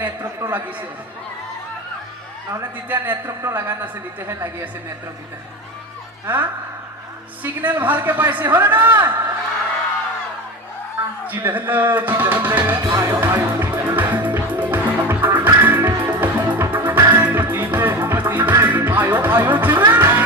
नेतृत्व লাগিছে নহলে তেতিয়া নেতৃত্ব লাগা নাছিল ইতেহে লাগি আছে নেতৃত্ব হা সিগন্যাল ভালকে পাইছে হরে না জিলহলে জিলহলে আয়ো আয়ো জিলহলে মতিবে আয়ো আয়ো জিলহলে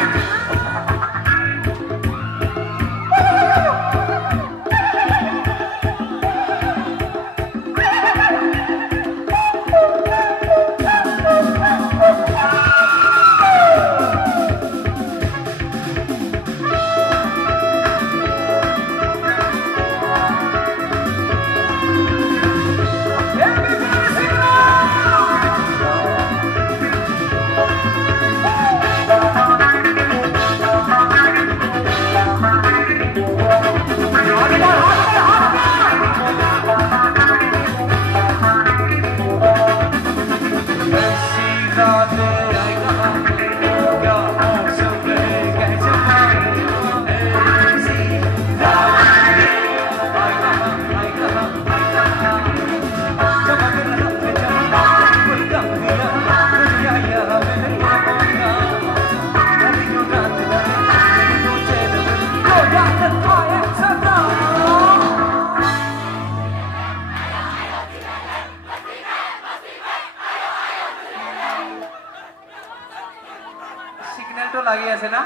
সিগন্যালটো লাগি আছে না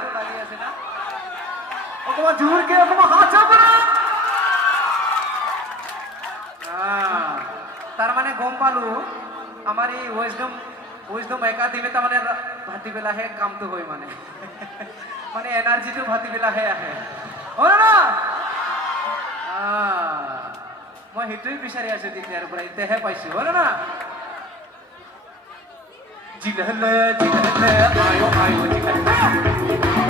অকমা জোৰকে অকমা হাত চাপা তার মানে গম পালো আমার এই উইজডম একাডেমি তার মানে ভাতি বেলাহে কামটো হয় মানে মানে এনার্জিটো ভাতি বেলাহে আহে হয় না মই হেতুই বিচাৰি আছো তেতিয়াৰ পৰা ইতেহে পাইছো হয় না জিলহলে জিলহলে আয়ো আয়ো জিলহলে